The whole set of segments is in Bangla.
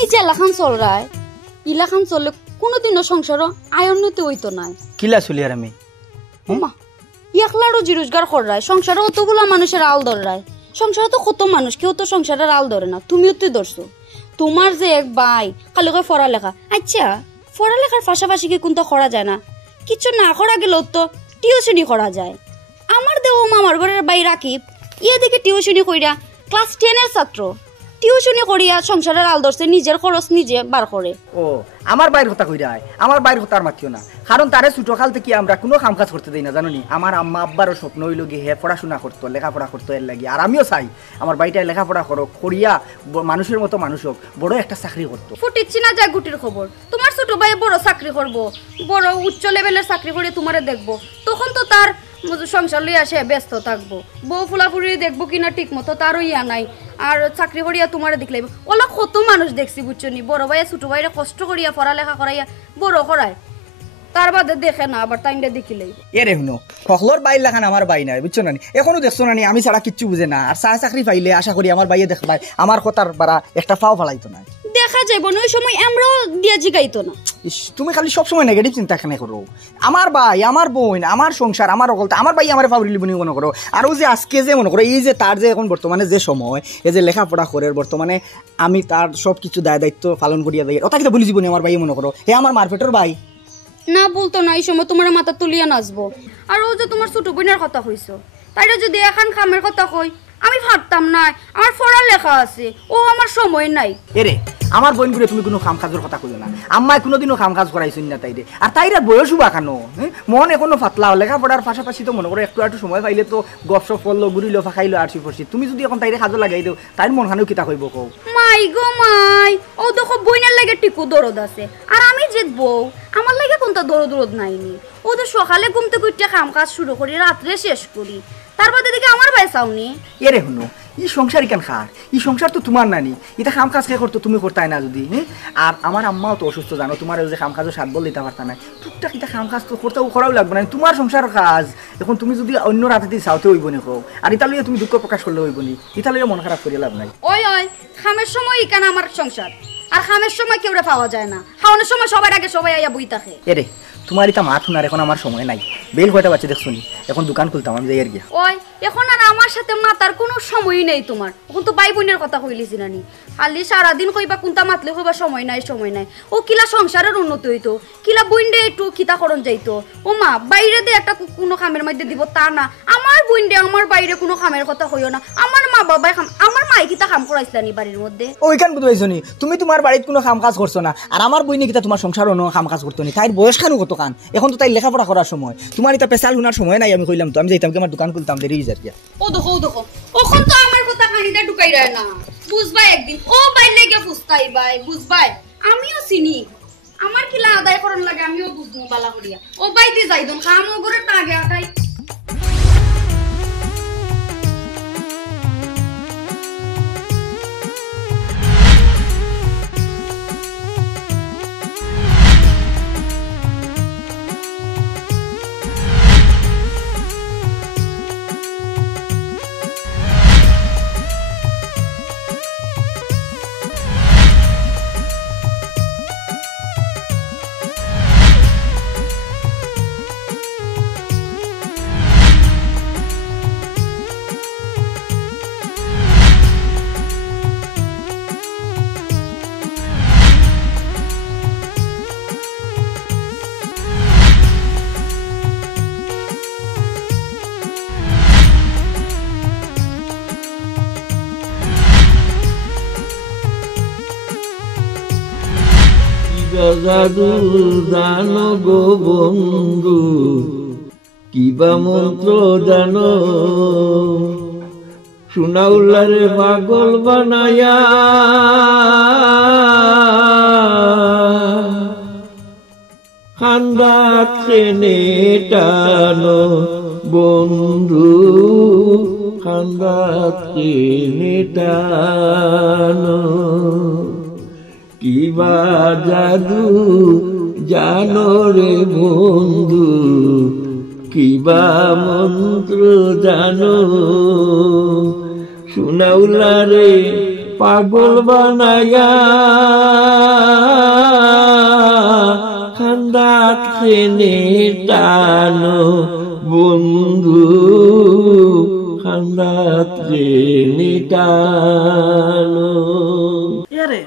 নিজে এলাখান চল রায় ইলাখান চললে কোনোদিনও সংসারও আয়ন্নতি হইতো নাই কিলা চলি আর আমি মা একলা রোজি রোজগার করায় সংসারে অতগুলা মানুষের আল ধরায় সংসারে তো কত মানুষ কেউ তো সংসারের আল ধরে না তুমিও তো ধরছো তোমার যে এক ভাই খালি কয় পড়ালেখা আচ্ছা পড়ালেখার পাশাপাশি কি কোনটা করা যায় না কিছু না করা গেলেও তো টিউশনি করা যায় আমার দেও মামার ঘরের ভাই রাকিব ইয়ে দিকে টিউশনি কইরা ক্লাস 10 এর ছাত্র টিউশনি করিয়া সংসারের আল ধরছে নিজের খরচ নিজে বার করে ও আমার বাইরের কথা কইরা আমার বাইরের কথা আর মাতিও না কারণ তারে ছোটকাল থেকে আমরা কোনো কাম কাজ করতে দেই না জানো নি আমার আম্মা আব্বারও স্বপ্ন হইল গিয়ে হে পড়াশোনা করতো লেখাপড়া করতো এর লাগি আর আমিও চাই আমার বাইটায় লেখাপড়া করো করিয়া মানুষের মতো মানুষ হোক বড় একটা চাকরি করতো ফুটিচ্ছি না যায় গুটির খবর তোমার ছোট ভাই বড় চাকরি করব বড় উচ্চ লেভেলের চাকরি করে তোমারে দেখবো তখন তো তার সংসার লইয়া সে ব্যস্ত থাকবো বউ ফুলাফুলি দেখবো কিনা ঠিক মতো তারও ইয়া নাই আর চাকরি করিয়া তোমারে দেখলে ওলা কত মানুষ দেখছি বুঝছো নি বড় ভাইয়া ছোট ভাইরা কষ্ট করিয়া পড়ালেখা করাইয়া বড় করায় তার বাদে দেখে না আবার টাইমটা দেখিলেই এরে শুনো সকলোর বাইর লাখান আমার বাই নাই বুঝছো না এখনো দেখছো না আমি ছাড়া কিচ্ছু বুঝে না আর চাকরি পাইলে আশা করি আমার বাইয়ে দেখবাই আমার কথার বারা একটা ফাও ফালাইতো না দেখা যাইব না ওই সময় আমরাও দিয়া জিগাইতো না তুমি খালি সবসময় নেগেটিভ চিন্তা কেন করো আমার ভাই আমার বোন আমার সংসার আমার অকলতা আমার ভাই আমার ফাউরিলি বনি মনে করো আর যে আজকে যে মনে করো এই যে তার যে এখন বর্তমানে যে সময় এই যে লেখাপড়া করে বর্তমানে আমি তার সব কিছু দায়িত্ব পালন করিয়া দেয় ওটা কিন্তু বলি জীবনে আমার ভাই মনে করো হে আমার মারপেটের ভাই না বলতো না এই সময় তোমার মাথা তুলিয়া নাচবো আর ও যে তোমার ছোট বোনের কথা কইছো তাইরা যদি এখন খামের কথা কই আমি ভাবতাম না আমার পড়ালেখা আছে ও আমার সময় নাই এরে আমার বোন গুলো তুমি কোনো কাম কাজের কথা কইও না আম্মায় কোনোদিনও কাম কাজ করাইছেন না তাইরে আর তাইরা বয়সও বাঁকানো মন এখনো ফাতলা লেখাপড়ার পাশাপাশি তো মনে করো একটু সময় পাইলে তো গপসপ করলো ঘুরিলো ফাঁকাইলো আর পড়ছি তুমি যদি এখন তাইরে কাজে লাগাই দেও তাইর মন খানেও কিতা কইব কও মাই গো মাই ও দেখো বইনের লাগে টিকু দরদ আছে আর আমি যে বউ আমার লাগে কোনটা দরদ নাইনি ও তো সকালে ঘুমতে ঘুরতে কাম কাজ শুরু করি রাত্রে শেষ করি তার বাদে দেখে আমার ভাই চাউনি এরে শুনো ই সংসার কেন খার ই সংসার তো তোমার নানি এটা কাম কাজ কে করতো তুমি করতাই না যদি আর আমার আম্মাও তো অসুস্থ জানো তোমার যে কাম কাজও সাত বল দিতে পারতা না টুকটাক এটা কাম কাজ তো করতেও করাও লাগবে না তোমার সংসার কাজ এখন তুমি যদি অন্য রাতে দিয়ে চাওতে হইব নি কো আর এটা লইয়া তুমি দুঃখ প্রকাশ করলে হইব নি এটা লইয়া মন খারাপ করিয়া লাভ নাই ওই ওই খামের সময় ইকান আমার সংসার আর খামের সময় কেউরে পাওয়া যায় না খাওয়ানোর সময় সবার আগে সবাই আইয়া বই থাকে এরে তোমার এটা মাথ শোনার এখন আমার সময় নাই বেল কয়টা বাচ্চা দেখছো নি এখন দোকান খুলতাম আমি যাই আর গিয়া ওই এখন আর আমার সাথে মাতার কোনো সময়ই নেই তোমার এখন তো ভাই বোনের কথা কইলিছি নানি খালি সারাদিন কইবা কোনটা মাতলে কইবা সময় নাই ও কিলা সংসারের উন্নতি হইতো কিলা বইন্ডে একটু খিতা করন যাইতো ও মা বাইরে দিয়ে একটা কোনো খামের মধ্যে দিব তা না আমার বইন্ডে আমার বাইরে কোনো খামের কথা কইও না আমার মা বাবাই আমার মাই কিতা কাম করাইছিলানি বাড়ির মধ্যে ওইখান বুঝাইছো নি তুমি তোমার বাড়িতে কোনো কাম কাজ করছো না আর আমার বইনে কিতা তোমার সংসার অন্য কাম কাজ করতো নি তাইর বয়স খানো কত কান এখন তো তাই লেখাপড়া করার সময় তোমার এটা পেশাল শোনার সময় নাই আমি কইলাম তো আমি যাইতাম আমার দোকান খুলতাম দেরি হয়ে যায় ও দেখো ওখন তো আমার কথা কানিটা ঢুকাই রায় না বুঝবা একদিন ও বাইরে গিয়ে ফুসতাই ভাই বুঝবাই আমিও চিনি আমার কিলা আদায় করন লাগে আমিও বুঝবো বালা করিয়া ও বাইতে যাইদম কাম ও করে টাগে আটাই জাদু জানো গো বন্ধু কিবা মন্ত্র জানো শুনাউলারে পাগল বানায়া খান্দাত ট্রেনে টানো বন্ধু খান্দাত ট্রেনে টানো কিবা জাদু জানো রে বন্ধু কিবা মন্ত্র জানো শুনাউলা রে পাগল বানায়া খান্দাত খেনে টানো বন্ধু খান্দাত খেনে টানো। ইয়ারে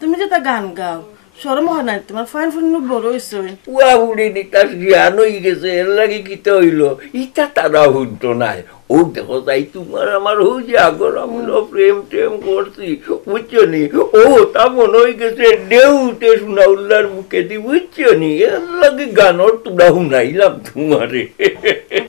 তুমি যে তা গান গাও শরম হয় নাই তোমার ফাইন ফুন বড় হইছে উয়া উড়ে নিতাস জ্ঞান হয়ে গেছে এর লাগে কিতে হইল ইটা তারা হুনতো নাই। ও দেখো তাই তোমার আমার হই যে আগর আমরা প্রেম টেম করছি বুঝছো নি, ও তা মনে হয়ে গেছে ডেউতে শোনা উল্লার মুখে দি বুঝছো নি, এর লাগে গানর তোরা শুনাইলাম তোমারে।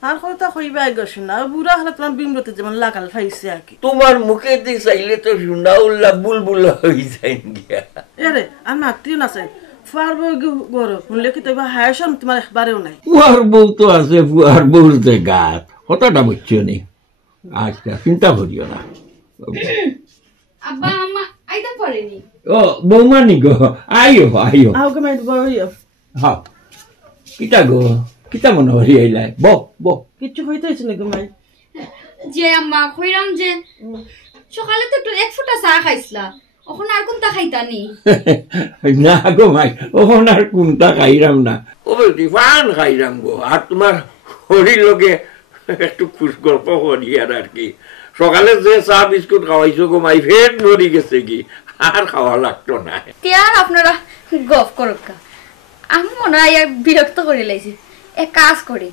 আর কথা কইবা গেছ না বুড়া হলে তোমার বিমরতে যেমন লাগাল ফাইছে আর কি। তোমার মুখে দি চাইলে তো শোনা উল্লা বুলবুল হয়ে যায় গিয়া। এরে আর মাত্রিও না চাই ফুয়ার বউ গরো শুনলে কি তবে হায়াসম তোমার একবারেও নাই। ফুয়ার বউ তো আছে, ফুয়ার বউর যে গাত কথাটা বুঝছো নি। আচ্ছা চিন্তা করিও না। আব্বা আম্মা আইতে পারেনি। ও বৌমানি গো আইও আইও। আও কে মাই বইও হ্যাঁ কিতা গো কিতা মনে হরি আইলাই ব ব কিছু হইতে হইছে না মাই। যে আম্মা কইরাম যে সকালে তো একটু এক ফুটা চা খাইছলা, এখন আর কোনটা খাইতানি? না গো মাই ওখান আর কোনটা খাইরাম না, ও বলছি ফান খাইরাম গো। আর তোমার হরির লগে একটু খুশ গল্প করি আর কি। সকালে যে চা বিস্কুট খাওয়াইছো গো মাই ফেট ভরি গেছে কি, আর খাওয়া লাগতো না। আর আপনারা গপ করকা, আমি মনে হয় বিরক্ত করে লাইছি। এক কাজ করি,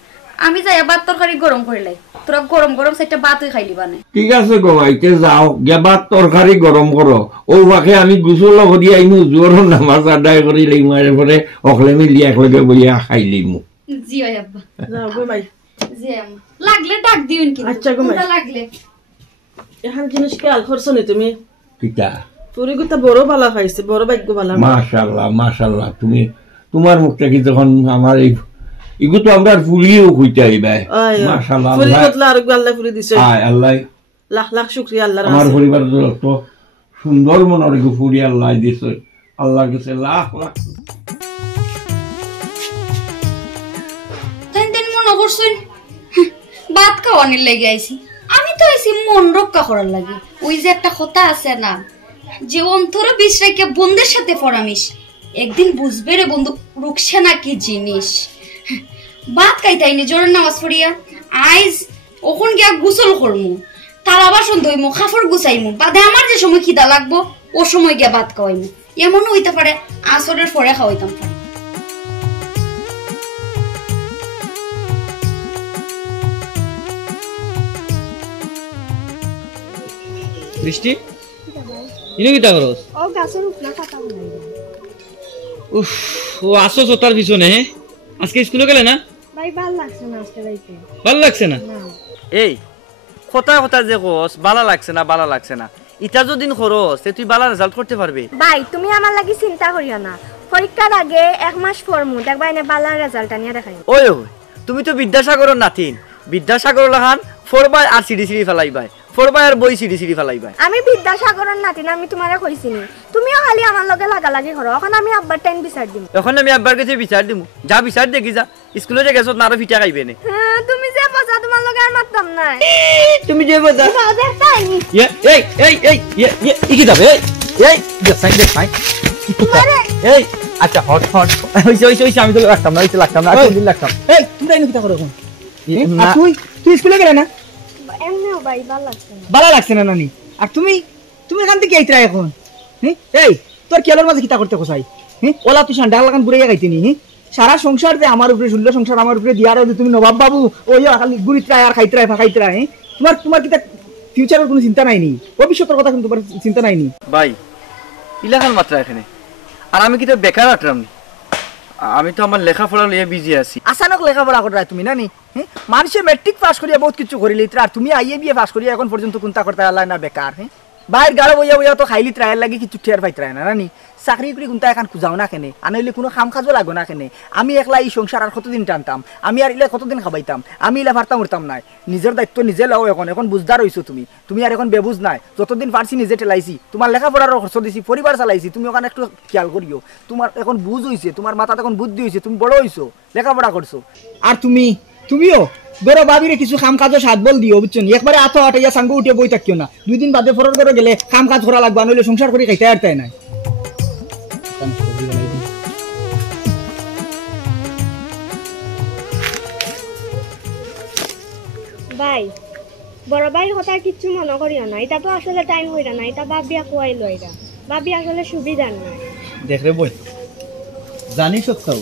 আমি যাই ভাত তরকারি গরম করে লাই, তোরা গরম গরম সেটা ভাতই খাইলি বানে। ঠিক আছে গো মাইতে যাও গেবা তরকারি গরম করো, ও বাকে আমি গুছল করি আইমু জোর নামাজ আদায় করি লাইমু, এরপরে অকলে মিলি একলগে বইয়া খাই লিমু। জি ওই আব্বা যাও গো মাই। জি আম্মা লাগলে ডাক দিউন কি। আচ্ছা গো মাই লাগলে এখন জিনিস কি আল করছো নি তুমি? কিতা পুরি গুতা বড় বালা খাইছে, বড় ভাগ্য বালা। মাশাআল্লাহ মাশাআল্লাহ, তুমি তোমার মুখটা কি যখন আমার এই ইগু তো আমরা ফুলিও কইতে আইবাই। মাশাআল্লাহ ফুলি বদলা আর আল্লাহ ফুলি দিছে। আয় আল্লাহ লাখ লাখ শুকরিয়া আল্লাহর। আমার পরিবার তো সুন্দর মনের ইগু ফুলি আল্লাহ দিছে, আল্লাহর কাছে লাখ লাখ। তেন মনে করছুন ভাত খাওয়ানোর লেগে আইছি, আমি তো আইছি মন রক্ষা করার লাগে। ওই যে একটা কথা আছে না, যে অন্তর বিষ রেখে বন্ধুর সাথে পরামিস, একদিন বুঝবে রে বন্ধু রুকসানা কি জিনিস। ভাত খাইতাই নিজরের নামাজ পড়িয়া আইজ ওখন গিয়া গোসল করমু, থালা বাসন ধুইমু, কাপড় গুছাইমু, বাদে আমার যে সময় খিদা লাগবো ও সময় গিয়া ভাত খাওয়াইমু। এমনও হইতে পারে আসরের পরে খাওয়াইতাম। বৃষ্টি ইনো কিতা করস? ও গাছের উপরে পাতা বনাই। উফ ও আসো তার পিছনে। আজকে স্কুলে গেলে না? ভাই ভাল লাগছে না আজকে যাইতে। ভালো লাগছে না? এই কথা কথা যে কস বালা লাগছে না বালা লাগছে না, ইটা যদিন খরচ তুই বালা রেজাল্ট করতে পারবি। ভাই তুমি আমার লাগি চিন্তা করিও না, পরীক্ষার আগে এক মাস পরমু দেখবা এনে বালা রেজাল্ট আনিয়া দেখাই। ওই তুমি তো বিদ্যাসাগরের নাতিন, বিদ্যাসাগর লাখান ফোরবাই আর সিডি সিডি ফেলাইবাই, ফোরবাই আর বই সিডি সিডি ফেলাইবাই। আমি বিদ্যাসাগরের নাতিন, আমি তোমারে কইছিনি, তুমিও খালি আমার লগে লাগালাগি করো। এখন আমি আব্বার টাইম বিচার দিম। এখন আমি আব্বার কাছে বিচার দিমু, যা বিচার দেখি যা, স্কুলে যে গেছত না আরো পিঠা খাইবে নে। তুমি যে বসা তোমার লগে আর মারতাম না। তুমি যে বজা দেখতাইনি এই এই এই এই ই কি যাবে এই দেখাই দেখাই এই আচ্ছা হট হট হইছে হইছে হইছে, আমি তো লাগতাম না, হইছে লাগতাম না, কোন দিন লাগতাম। এই তুমি আইনো কিতা করো এখন? আর তুই স্কুলে গেলে না? এমনিও ভাই ভাল লাগছে না। ভালো লাগছে না নানি? আর তুমি তুমি এখান থেকে আইতরা এখন? এই তোর কেলার মাঝে কিতা করতে কোসাই? ওলা তুই সান্ডা লাগান বুড়ে গাইতেনি। সারা সংসার যে আমার উপরে শুনলো, সংসার আমার উপরে দিয়ার তুমি নবাব বাবু ওই খালি গুড়িত্রায় আর খাইত্রায় ফাঁকাইত্রায়। তোমার তোমার কিতা ফিউচারের কোনো চিন্তা নাইনি, ভবিষ্যতের কথা কিন্তু তোমার চিন্তা নাইনি। ভাই ইলাখান মাত্রা এখানে, আর আমি কি তো বেকার আটরাম নি, আমি তো আমার লেখাপড়া লইয়া বিজি আছি। আচানক লেখাপড়া করা তুমি নানি? মানুষে মেট্রিক পাস করিয়া বহুত কিছু করিলি, আর তুমি আইএ বিএ পাস করিয়া এখন পর্যন্ত কোনটা করতে আল্লাহ না বেকার। বাইর গাড়ো বইয়া বইয়া তো খাইলি ত্রায়ের লাগি কিছু ঠের পাইত্রায় না নানি? চাকরি করি কোনটা এখন খুঁজাও না কেনে, আনইলে কোনো কাম কাজও লাগো না কেনে? আমি একলা এই সংসার আর কতদিন টানতাম, আমি আর ইলে কতদিন খাবাইতাম, আমি ইলা পারতাম উঠতাম নাই। নিজের দায়িত্ব নিজে লও, এখন এখন বুঝদার হইছো তুমি, তুমি আর এখন বেবুজ নাই। যতদিন পারছি নিজে ঠেলাইছি, তোমার লেখাপড়ারও খরচ দিছি, পরিবার চালাইছি, তুমি ওখানে একটু খেয়াল করিও। তোমার এখন বুঝ হইছে, তোমার মাথাতে এখন বুদ্ধি হইছে, তুমি বড় হইছো, লেখাপড়া করছো। আর তুমিও গরো বাবিরে কিছু কাম কাজও সাত বল দিও বুঝছো নি একবারে আতো আটাইয়া সাঙ্গ উঠে বই থাকিও না 2 দিন বাদে ফরর করে গেলে কাম কাজ করা লাগবে নইলে সংসার করে খাইতে আরতাই নাই ভাই বড় ভাইয়ের কথা কিচ্ছু মনে করিও না, এটা তো আসলে টাইম হইরা না, এটা বাবিয়া কুয়াই লইরা, বাবি আসলে সুবিধার না। দেখ রে বই জানি সত্যাও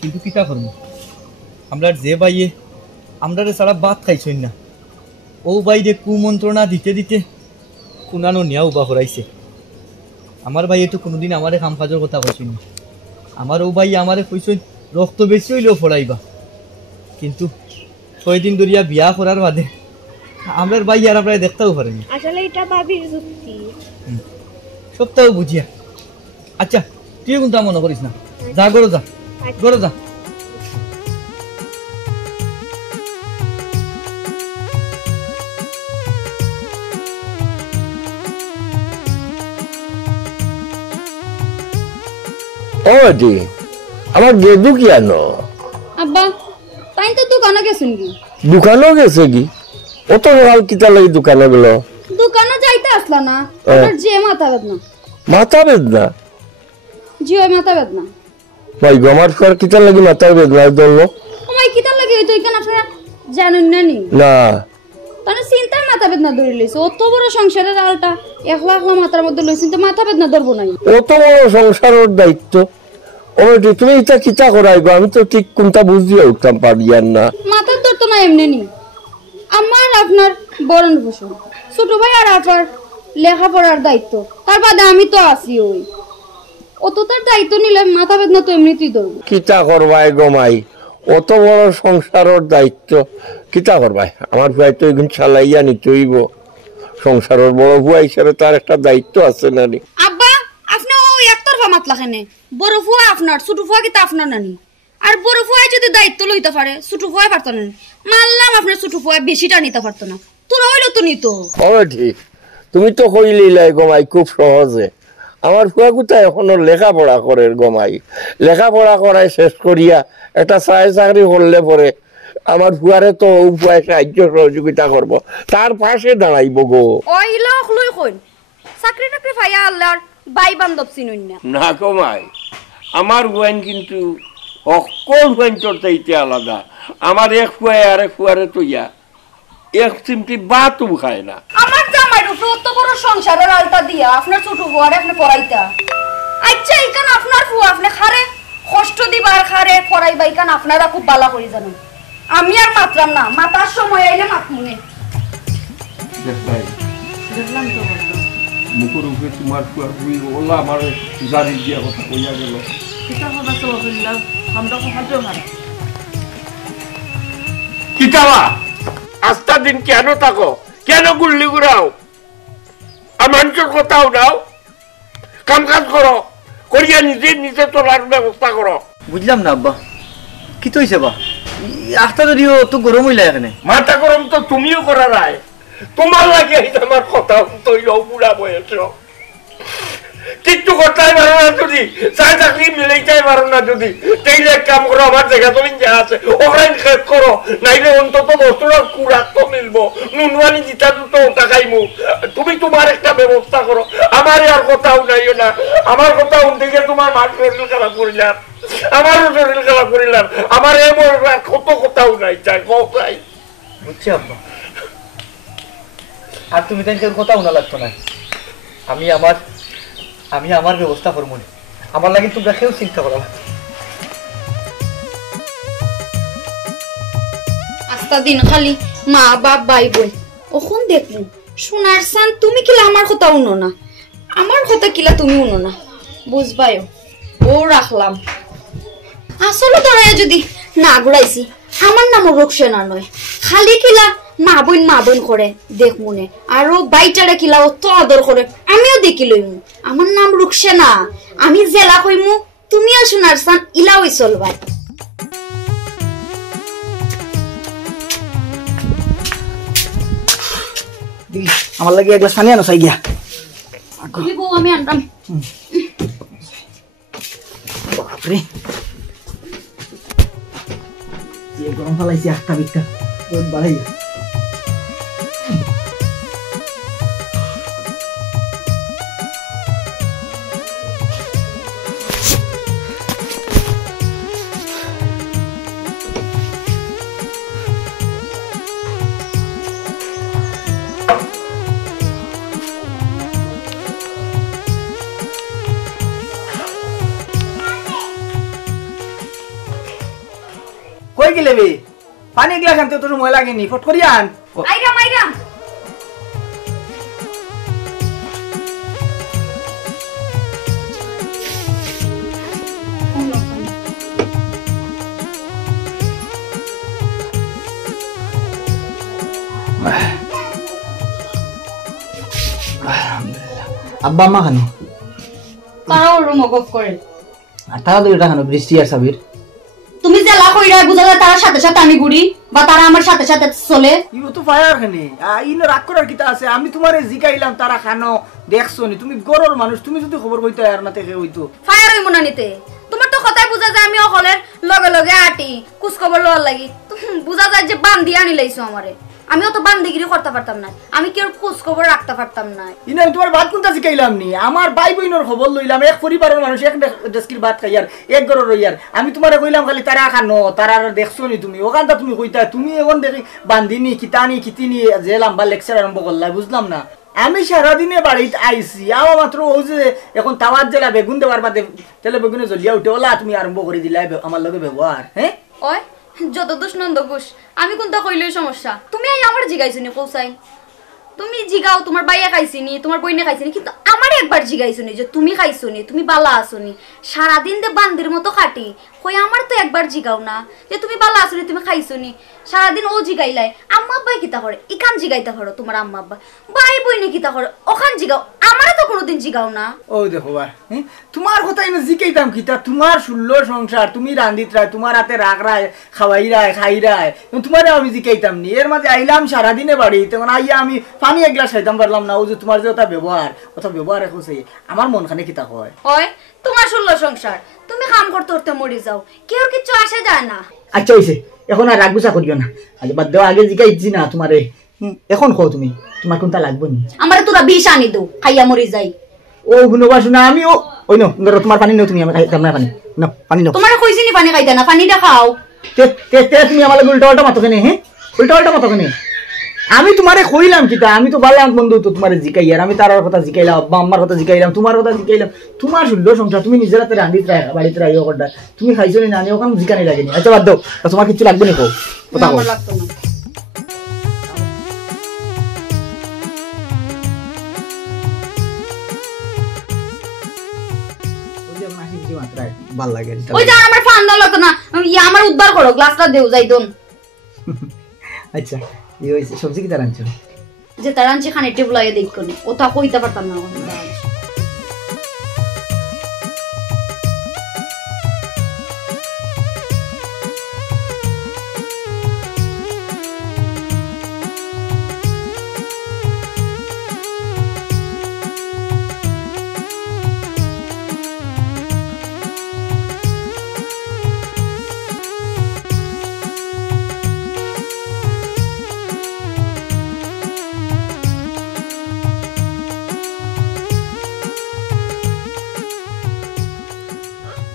কিন্তু কিতা করব আমরা যে বাইয়ে আমরা সারা ভাত খাইছই না ও বাইরে কুমন্ত্রণা দিতে দিতে কুনানো নিয়া উবা করাইছে আমার ভাই তো কোনোদিন আমারে কাম কাজের কথা কইছই না আমার ও ভাই আমারে কইছই রক্ত বেশি হইলেও ফড়াইবা কিন্তু 6 দিন ধরিয়া বিয়া করার বাদে আমরার ভাই আর প্রায় দেখতেও পারেনি আসলে এটা বাবির যুক্তি সপ্তাহ বুঝিয়া আচ্ছা তুই কিন্তু মনে করিস না যা গরো যা গরো যা ও দি আমার গেদু কি আনো আব্বা তাই তো দোকানে গেছেন কি দোকানও গেছে কি অত সকাল কিতা লাগি দোকানে গেল দোকানে যাইতে আসলা না আপনার যে মাথা বেদনা মাথা বেদনা জি ওই মাথা বেদনা ভাই গমার পর কিতা লাগি মাথা বেদনা দললো ওমাই কিতা লাগে হইতো এখানে আপনারা জানেন না নি না তাহলে চিন্তায় মাথা বেদনা ধরে লইছে অত বড় সংসারের আলটা একলা একলা মাথার মধ্যে লইছেন তো মাথা বেদনা ধরবো নাই অত বড় সংসারের দায়িত্ব ওটি তুমি এটা কিতা করাইবো আমি তো ঠিক কোনটা বুঝিয়ে উঠতাম পারিয়ার না মাথার ধরতো না এমনি নি আমার আপনার বরণ পোষণ ছোট ভাই আর আপনার লেখাপড়ার দায়িত্ব তার বাদে আমি তো আছি ওই অত তার দায়িত্ব নিলে মাথা বেদনা তো এমনিতেই ধরবো কিতা করবাই গমাই অত বড় সংসারের দায়িত্ব কিতা করবাই আমার ভাই তো এখন চালাইয়া নিতে হইব সংসারের বড় ভুয়া হিসাবে তার একটা দায়িত্ব আছে না নি আব্বা আপনি ওই একতরফা মাতলা খানে বড় ফুয়া আপনার ছোট ফুয়া কিন্তু আপনার নানি আর বড় ফুয়া যদি দায়িত্ব লইতে পারে ছোট ফুয়া পারতো না মানলাম আপনার ছোট ফুয়া বেশিটা নিতে পারতো না তোরা হইলো তো নিত ও ঠিক তুমি তো কইলিলাই গমাই খুব সহজে আমার ফুয়া কোথায় এখনো লেখাপড়া করে গমাই লেখাপড়া করায় শেষ করিয়া একটা চাকরি করলে পরে আমার ফুয়ারে তো ফুয়ায় সাহায্য সহযোগিতা করবো তার পাশে দাঁড়াইব গো ওইলা লই কইন চাকরি টাকরি ভাইয়া আল্লাহর বাই বান্ধব চিনুন না না গমাই আমার ফুয়াইন কিন্তু অকল ফুয়াইন তোর চাইতে আলাদা আমার এক ফুয়ায় আর এক ফুয়ারে তো ইয়া এক চিমটি বাতও খায় না আমার জামাই রূপে অত বড় সংসারের আলতা দিয়া আপনার ছোট ফুয়ারে আপনি পড়াইতা আচ্ছা ইকান আপনার ফুয়া আপনি খারে কষ্ট দিবার খারে পড়াইবা ইকান আপনারা খুব ভালো করে জানেন আমি আর মাত্রাম না মাতার সময় আইলে মাতমুনে দেখলাম তো বলতো মুখের উপরে তোমার ফুয়ার ফুই ওলা আমার জারি দিয়া কথা কইয়া গেল কিতা কথা তো বললাম আমরা কথা ভালো কিতাবা আস্তা দিন কেন থাকো কেন গুল্লি ঘুরাও আর মানুষের কথাও নাও কাম কাজ করো করিয়া নিজে নিজে তোলার ব্যবস্থা করো বুঝলাম না আব্বা কি তো হইছে বা আখটা যদিও তো গরম হইলা এখানে মাথা গরম তো তুমিও করা রায় তোমার লাগে আমার কথা তৈল বুড়া বয়স কিচ্ছু করতেই পারো না যদি চাই চাকরি মিলাইতেই পারো না যদি তাইলে কাম করো আমার জায়গা তুমি যা আছে ওখানে শেষ করো নাইলে অন্তত বস্তুরা কুড়াত তো মিলবো নুনওয়ানি জিতা তো টাকাইমু তুমি তোমার একটা ব্যবস্থা করো আমার আর কথাও নাইও না আমার কথা দিকে তোমার মার শরীর খারাপ করিলাম আমারও শরীর খারাপ করিলাম আমার এমন কত কথাও নাই চাই চাই বুঝছি আব্বা আর তুমি তাই কথা উনা লাগতো না আমি আমার ব্যবস্থা করবো আমার লাগে তোমরা কেউ চিন্তা করো আস্তা দিন খালি মা বাপ ভাই বোন ওখন দেখলু সোনার সান তুমি কিলা আমার কথা উনো না আমার কথা কিলা তুমি উনো না বুঝবাইও ও রাখলাম আসলে তোরা যদি না ঘুরাইছি আমার নাম রুকসেনা নয় খালি কিলা মা বোন করে দেখ মনে আরো বাইটারে কিলা অত আদর করে আমিও দেখি লইমু আমার নাম রুকসেনা আমি জেলা কইমু তুমিও সোনার সান ইলাওই চলবাই আমার লাগে এক গ্লাস পানি আনো চাই গিয়া বউ আমি আনতাম বাপরে যে গরম ফালাইছি একটা বিকটা রোদ বাড়াই কই গেলে বে পানি গ্লাস আনতে তোর সময় লাগেনি ফট করি আন আইরাম আইরাম আব্বা আম্মা খানো তারাও রুম অফ করে আর তারা তো এটা খানো বৃষ্টি আর সাবির তুমি জেলা কইরা বুঝা যায় তার সাথে সাথে আমি ঘুরি বা তারা আমার সাথে সাথে চলে ইও তো ফায়ার খানে ইনো রাগ করার কিতা আছে আমি তোমারে জিগাইলাম তারা খানো দেখছো নি তুমি গরর মানুষ তুমি যদি খবর কইতে আর না থেকে হইতো ফায়ার হইব না নিতে তোমার তো কথাই বুঝা যায় আমি অকলের লগে লগে আটি কুছ খবর লওয়ার লাগি বুঝা যায় যে বান্ধি আনি লাইছো আমারে আমিও তো বান্দিগিরি করতে পারতাম না আমি কি ওর খোঁজ খবর রাখতে পারতাম না ইনো তোমার বাত কোনটা শিখাইলাম নি আমার ভাই বোনের খবর লইলাম এক পরিবারের মানুষ এক ডেস্কির ভাত খাইয়ার এক গরর রইয়ার আমি তোমারে কইলাম খালি তারা খানো তারা দেখছো নি তুমি ওখানটা তুমি কইতা তুমি এখন দেখি বান্ধিনি কিতানি কিতিনি যে লম্বা লেকচার আরম্ভ করলা বুঝলাম না আমি সারাদিনে বাড়িতে আইছি আওয়া মাত্র ও যে এখন তাওয়ার জেলা বেগুন দেওয়ার বাদে তেলে বেগুনে জ্বলিয়া উঠে ওলা তুমি আরম্ভ করে দিলা আমার লগে ব্যবহার হ্যাঁ ওই যত দোষ নন্দ ঘোষ আমি কোনটা কইলই সমস্যা তুমি আই আমার জিগাইছো নি কৌসাই তুমি জিগাও তোমার বাইয়া খাইছিনি তোমার বইনে খাইছিনি কিন্তু আমার একবার জিগাইছো নি যে তুমি খাইছো নি তুমি বালা আসো নি সারাদিন দে বান্দির মতো খাটি কই আমার তো একবার জিগাও না যে তুমি বালা আসো নি তুমি খাইছো নি সারাদিন ও জিগাইলাই আম্মা আব্বাই কিতা করে ইকান জিগাইতা করো তোমার আম্মা আব্বা ভাই বইনে কিতা করে ওখান জিগাও আমারে তো কোনোদিন জিগাও না ও দেখো বা তোমার কথা এনে জিকাইতাম কিতা তোমার ষোলো সংসার তুমি রান্দিত রায় তোমার হাতে রাগ রায় খাওয়াই রায় খাই রায় তোমার আমি জিকাইতাম নি এর মাঝে আইলাম সারাদিনে বাড়ি তখন আইয়া আমি পানি এক গ্লাস খাইতাম পারলাম না ও যে তোমার যে ওটা ব্যবহার এখন আমার মন খানে কিতা হয় ওই তোমার ষোলো সংসার তুমি কাম করতে করতে মরে যাও কেউ কিছু আসে যায় না আচ্ছা হইছে এখন আর রাগ গুছা করিও না আজ বাদ দেওয়া আগে জিকাইছি না তোমারে এখন কও তুমি তোমার কোনটা লাগবে নি আমারে তোরা বিষ আনি দো খাইয়া মরে যাই ও গুনবা শুনা আমি ও ওই নো তোমার পানি নাও তুমি আমি খাইতাম না পানি না পানি নাও তোমারে কইছি নি পানি খাইতা না পানিটা খাও তে তুমি আমার উল্টা উল্টা মাথা কেনে হ্যাঁ উল্টা উল্টা মাথা কেনে আমি তোমারে কইলাম কিতা আমি তো বললাম বন্ধু তো তোমারে জিকাই আর আমি তার কথা জিকাইলাম আব্বা আম্মার কথা জিকাইলাম তোমার কথা জিকাইলাম তোমার সুন্দর সংসার তুমি নিজের হাতে রান্ধিত রায় বাড়িতে রাইও করডা তুমি খাইছো নি জানি ওখানে জিকানি লাগেনি আচ্ছা বাদ দাও তোমার কিছু লাগবে না কও কথা কও লাগতো না ভাল লাগে ওই যে আমার ফান্ডা লাগতো না আমার উদ্ধার করো গ্লাসটা দেও যাই দন আচ্ছা এই হইছে সবজি কি তার আনছো যে তার আনছি খানে টেবুল আগে দেখো নি ওটা কইতে পারতাম না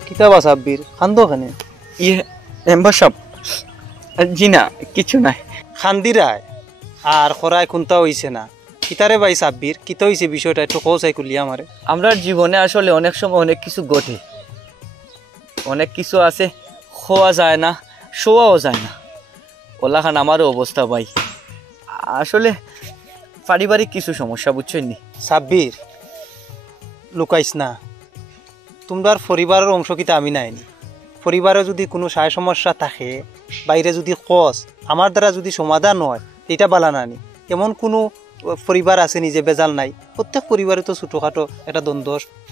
কিতাবা সাব্বির খান্দো খানে ইয়ে এম্বার সাহেব জি না কিছু নাই খান্দিরায় আর খরায় খুনতা হইছে না কিতারে ভাই সাব্বির কিতা হইছে বিষয়টা একটু কৌসাই কুলিয়া আমারে আমরা জীবনে আসলে অনেক সময় অনেক কিছু ঘটে অনেক কিছু আছে খোয়া যায় না শোয়াও যায় না ওলাখান আমারও অবস্থা ভাই আসলে পারিবারিক কিছু সমস্যা বুঝছেন নি সাব্বির লুকাইস না তোমার পরিবারের অংশ কিতা আমি নাইনি পরিবারে যদি কোনো সায় সমস্যা থাকে বাইরে যদি কস আমার দ্বারা যদি সমাধান হয় এটা বালা নানি এমন কোনো পরিবার আছে নিজে বেজাল নাই প্রত্যেক পরিবারে তো ছোটোখাটো একটা দ্বন্দ্ব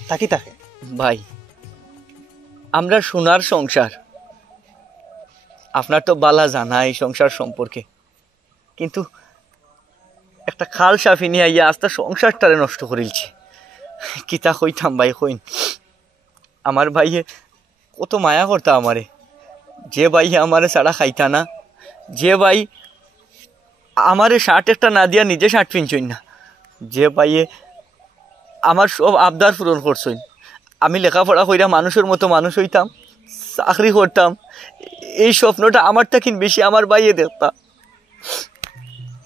থাকি থাকে ভাই আমরা সোনার সংসার আপনার তো বালা জানা এই সংসার সম্পর্কে কিন্তু একটা খাল সাফিনি আইয়া আস্তে সংসারটারে নষ্ট করিলছে কিতা কইতাম ভাই কইন আমার ভাইয়ে কত মায়া করতা আমারে যে ভাই আমারে ছাড়া খাইতা না, যে ভাই আমারে শার্ট একটা না দিয়া নিজে শার্ট পিনছই না, যে ভাইয়ে আমার সব আবদার পূরণ করছই। আমি লেখাপড়া কইরা মানুষের মতো মানুষ হইতাম, চাকরি করতাম, এই স্বপ্নটা আমার থেকে বেশি আমার ভাইয়ে দেখতাম।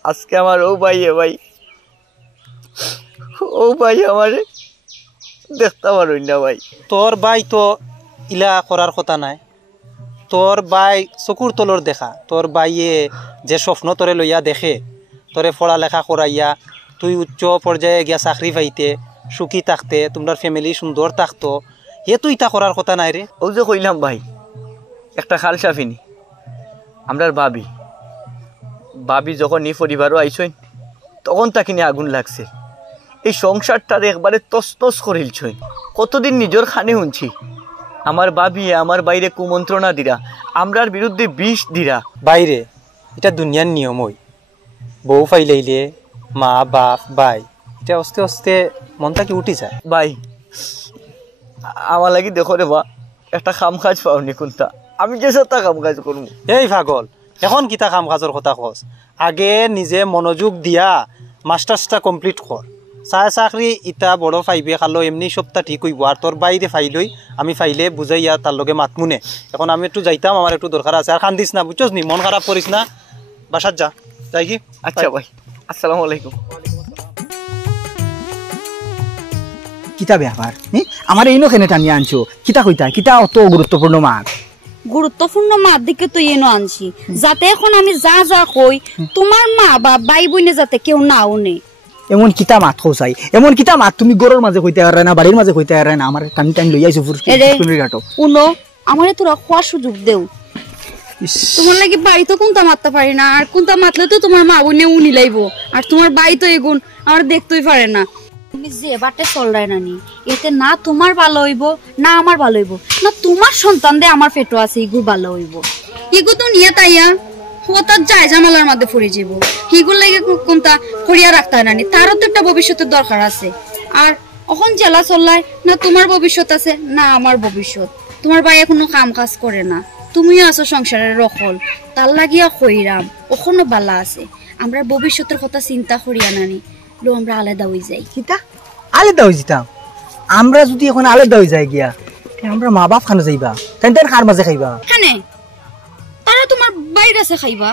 আজকে আমার ও ভাইয়ে আমারে দেখতে পারই না ভাই। তোর ভাই তো ইলা করার কথা নাই, তোর ভাই চকুর তলর দেখা, তোর ভাইয়ে যে স্বপ্ন তোরে লইয়া দেখে, তোরে পড়ালেখা করাইয়া তুই উচ্চ পর্যায়ে গিয়া চাকরি পাইতে, সুখী থাকতে, তোমার ফ্যামিলি সুন্দর থাকতো, হে তুই তা করার কথা নাই রে। ও যে কইলাম ভাই, একটা খালসা ফিনি আমরার ভাবি যখন এই পরিবারও আইসইন তখন তাকে নিয়ে আগুন লাগছে। এই সংসারটার একবারে তসতস করিলছই। কতদিন নিজের খানে শুনছি আমার ভাবি আমার বাইরে কুমন্ত্রণা দিরা, আমরার বিরুদ্ধে বিষ দিরা। বাইরে এটা দুনিয়ার নিয়মই, বউ ফাইলাইলে মা বাপ ভাই এটা আস্তে আস্তে মনটা কি উঠি যায়। ভাই আমার লাগি দেখো রে বা একটা কাম কাজ পাওনি কোনটা, আমি যে সত্তা কাম কাজ করবো। এই পাগল, এখন কিতা কাম কাজের কথা কস? আগে নিজে মনোযোগ দিয়া মাস্টার্সটা কমপ্লিট কর। চাকরি ইটা বড় ফাইবে খালো এমনি সবটা ঠিক হইব। আর তোর বাইরে ফাইলই আমি ফাইলে বুঝাইয়া তার লগে মাতমুনে। এখন আমি একটু যাইতাম, আমার একটু দরকার আছে। আর কান্দিস না, বুঝছস নি, মন খারাপ করিস না, বাসার যা। যাই কি? আচ্ছা ভাই, আসসালামু আলাইকুম। কিতা ব্যাপার? আমার এই নখেনে টানিয়ে আনছো, কিতা কইতা? কিতা অত গুরুত্বপূর্ণ মাছ? গুরুত্বপূর্ণ মাত দিকে তো এনো আনছি, যাতে এখন আমি যা যা কই তোমার মা বা ভাই বোনে যাতে কেউ না উনে। এমন কিতা মাত খোসাই, এমন কিতা মাত তুমি গরুর মাঝে কইতে পারে না, বাড়ির মাঝে কইতে পারে না? আমার টানি টানি লই আইছো ঘাটো। উনো আমারে তোরা খোয়ার সুযোগ দেও। তোমার লাগি বাড়ি তো কোনটা মারতে পারি না, আর কোনটা মাতলে তো তোমার মা বোনে উনি লাইব, আর তোমার বাই তো এগুন আমার দেখতেই পারে না। তুমি যে বাটে চলরাই নানি, এতে না তোমার ভালো হইব না আমার ভালো হইব, না তোমার সন্তান দে আমার পেটো আছে ইগুর ভালো হইব। ইগু তো নিয়ে তাইয়া হঠাৎ যায় জামালার মধ্যে পড়ে যাব। ইগুর লাগে কোনটা করিয়া রাখতে হয় নানি, তারও তো একটা ভবিষ্যতের দরকার আছে। আর এখন জেলা চললাই না তোমার ভবিষ্যৎ আছে না আমার ভবিষ্যৎ। তোমার ভাই এখনো কাম কাজ করে না, তুমিও আছো সংসারের রকল, তার লাগিয়া কইরাম ওখানো বালা আছে। আমরা ভবিষ্যতের কথা চিন্তা করিয়া নানি লো আমরা আলাদা হয়ে যাই। কিতা আলাদা হয়ে যেতাম? আমরা যদি এখন আলাদা হয়ে যাই গিয়া, আমরা মা বাপ খানো যাইবা, তাই তাই কার মাঝে খাইবা? হ্যাঁ, তারা তোমার বাইরে আছে খাইবা।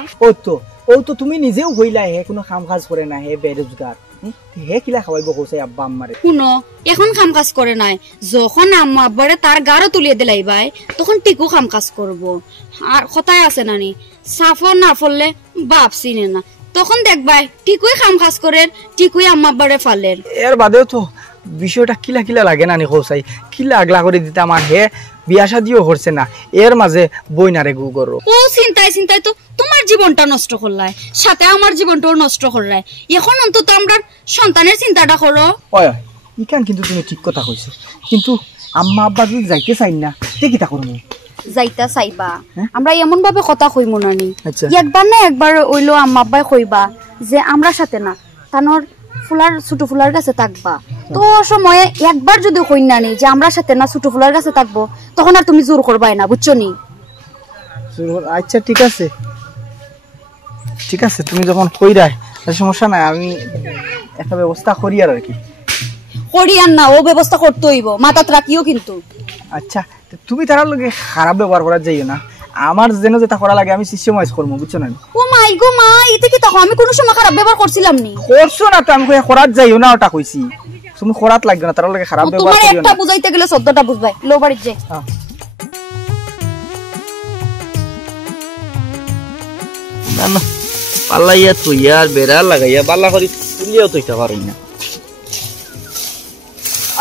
ও তো তুমি নিজেও হইলা, হে কোনো কাম কাজ করে না, হে বেরোজগার, হে কিলা খাওয়াইব কইছে আব্বা আম্মারে? শুনো, এখন কাম কাজ করে নাই, যখন আম্মা আব্বারে তার গাড়ো তুলিয়ে দিলাইবাই তখন টিকু কাম কাজ করবো। আর কথায় আছে নানি, সাফর না ফললে বাপ চিনে না, তখন দেখবাই টিকুই কাম কাজ করে, টিকুই আম্মা আব্বারে ফালের। এর বাদেও তো বিষয়টা কিলা কিলা লাগে নানি কৌসাই, কিলা আগলা করে দিতাম। আর হে বিয়া শাদিও করছে না, এর মাঝে বই না রে গু করো। ও চিন্তায় চিন্তায় তো তোমার জীবনটা নষ্ট করলাই, সাথে আমার জীবনটাও নষ্ট করলাই। এখন অন্তত আমরা সন্তানের চিন্তাটা করো। ওই ইকান কিন্তু তুমি ঠিক কথা কইছো, কিন্তু আম্মা আব্বা যদি যাইতে চাই না তে কিতা করব? যাইতা চাইবা, আমরা এমন ভাবে কথা কইমু নানি, আচ্ছা। একবার না একবার ওইলো আম্মা আব্বাই কইবা যে আমরা সাথে না তানোর ফুলার ছোট ফুলার কাছে থাকবা। তো সময়ে একবার যদি কই নানি যে আমরা সাথে না ছোট ফুলার কাছে থাকবো, তখন আর তুমি জোর করবাই না, বুঝছো নি? আচ্ছা ঠিক আছে, ঠিক আছে, তুমি যখন কইরাই সমস্যা নাই, আমি একটা ব্যবস্থা করি আর কি। করি আর না, ও ব্যবস্থা করতে হইব, মাথাত রাখিও কিন্তু। আচ্ছা তুমি তার লগে খারাপ ব্যবহার করা যাইও না, আমার যেন যেটা করা লাগে আমি সিস্টেমাইজ করবো, বুঝছো না? ও মাই গো মা, এতে কি তখন আমি কোনো সময় খারাপ ব্যবহার করছিলাম নি? করছো না তো, আমি কই খরাত যাইও না ওটা কইছি, তুমি খরাত লাগবে না, তার লগে খারাপ ব্যবহার করিও না। তোমার একটা বুঝাইতে গেলে 14টা বুঝবাই, লো বাড়ি যাই। না না, পাল্লাইয়া তুইয়া আর বেড়া লাগাইয়া বাল্লা করি তুলিয়াও তুইতে পারি না।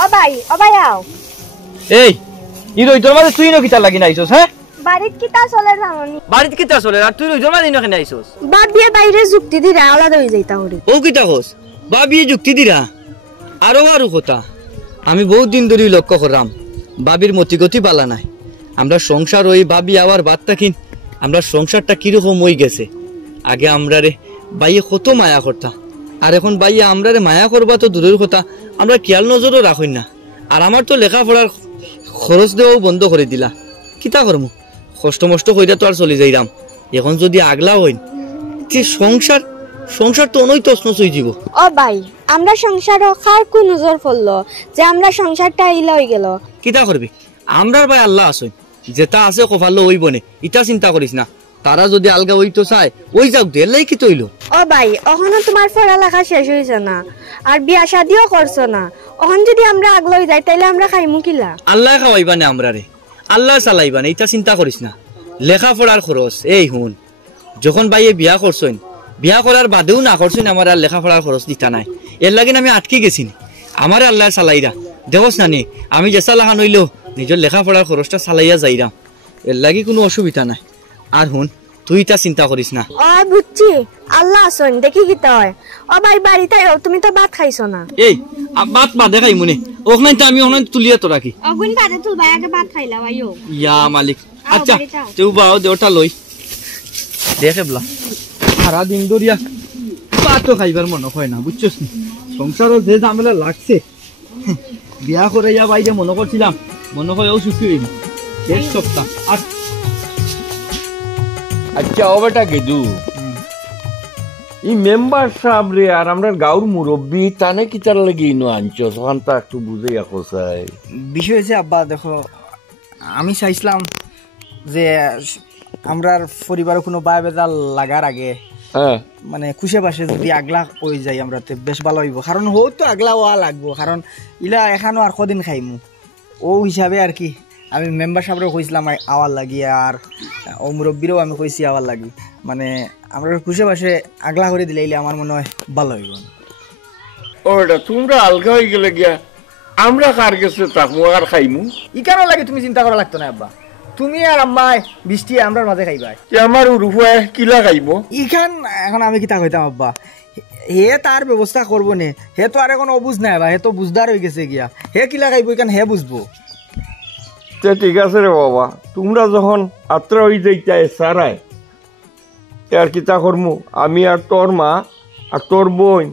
ও ভাই আও। এই রইতর মাঝে তুই কিতা লাগি নাইছস? হ্যাঁ, বাড়িত কিতা চলে জানি? বাড়িতে কিতা চলে আর তুই রইতর মাঝে নকে নাইছস? বাদ দিয়ে বাইরে যুক্তি দি আলাদা হয়ে যাইতা হরি। ও কিতা কস? বাবি যুক্তি দিরা আরো কথা। আমি বহুত দিন ধরে লক্ষ্য করলাম বাবির মতিগতি বালা নাই। আমরা সংসার ওই বাবি আবার বাদটা কিন, আমরা সংসারটা কিরকম হয়ে গেছে। আগে আমরা রে বাইয়ে কত মায়া করতা, আর এখন বাইয়ে আমরা রে মায়া করবা তো দূরের কথা, আমরা খেয়াল নজরও রাখই না। আর আমার তো লেখাপড়ার খরচ দেওয়াও বন্ধ করে দিলা, কিতা করবো? কষ্ট মষ্ট কইরা তো আর চলে যাইরাম এখন যদি আগলা হইন যে সংসার সংসার তো অনই তছনছ হয়ে যাব ও ভাই আমরা সংসার খার কোন নজর পড়লো যে আমরা সংসারটা ইলা হয়ে গেল কিতা করবি আমরার ভাই আল্লাহ আছে যেটা আছে কপালে হইব না এটা চিন্তা করিস না তারা যদি আলগা হইতো চায় ওই যাক দেলাই কি তৈল ও ভাই ওখানে তোমার পড়ালেখা শেষ হয়েছে না আর বিয়া শাদিও করছো না ওখান যদি আমরা আগলই যাই তাইলে আমরা খাইমু কিলা আল্লাহ খাওয়াইবা না আমরা রে আল্লাহ চালাইবা না এটা চিন্তা করিস না লেখাপড়ার খরচ এই হুন যখন ভাইয়ে বিয়া করছেন বিয়া করার বাদেও না করছেন আমার আর লেখাপড়ার খরচ দিতা নাই এর লাগিন আমি আটকে গেছি আমার আল্লাহ চালাইরা দেখোস না নি আমি যে চালাখান হইলেও নিজের লেখাপড়ার খরচটা চালাইয়া যাইরাম এর লাগি কোনো অসুবিধা নাই আর হুন তুই তা চিন্তা করিস না ও বুঝছি আল্লাহ আসুন দেখি কিতা হয় ও ভাই বাড়িতে তুমি তো ভাত খাইছো না এই বাত বাদে খাই মনে ওখানে তো আমি ওখানে তুলিয়া তো রাখি অগুন বাদে তুল ভাই আগে ভাত খাইলা ভাইও ইয়া মালিক আচ্ছা তুই বাও দেওটা লই দেখে বলা সারা দিন ধরিয়া ভাতও খাইবার মনে হয় না বুঝছস নি সংসারও যে ঝামেলা লাগছে বিয়া করে ইয়া বাইরে মনে করছিলাম মনে হয় ও সুখী হইনি শেষ সপ্তাহ আর আচ্ছা ও বেটা গেদু এই মেম্বার সাহেব রে আর আমরা গাঁর মুরব্বী তানে কি তার লাগি ইনো আনছো তখন তা একটু বুঝে রাখো চাই বিষয় হয়েছে আব্বা দেখো আমি চাইছিলাম যে আমরার পরিবারে কোনো বাই বেজাল লাগার আগে হ্যাঁ মানে খুশে বাসে যদি আগলা হয়ে যাই আমরা বেশ ভালো হইব কারণ হয়তো আগলা হওয়া লাগবো কারণ ইলা এখানো আর কদিন খাইমু ও হিসাবে আর কি আমি মেম্বার সাহেবরেও কইছিলাম আওয়ার লাগি আর ও মুরব্বীরও আমি কইছি আওয়ার লাগি মানে আমরা খুশে বাসে আগলা করে দিলে আমার মনে হয় ভালো হইব ওটা তোমরা আলগা হয়ে গেলে গিয়া আমরা কার গেছে তাকমু আর খাইমু ই কেন লাগে তুমি চিন্তা করা লাগতো না আব্বা তুমি আর আম্মাই বৃষ্টি আমরার মাঝে খাইবাই আমার রুফায় কিলা খাইব ইখান এখন আমি কিতা কইতাম আব্বা হে তার ব্যবস্থা করবো নে হে তো আর এখন অবুঝ নাই বা হে তো বুঝদার হয়ে গেছে গিয়া হে কিলা খাইব ইখান হে বুঝবো ঠিক আছে রে বাবা তোমরা যখন আত্রা হয়ে যাইতে সারায় আর কিতা করমু আমি আর তোর মা আর তোর বোন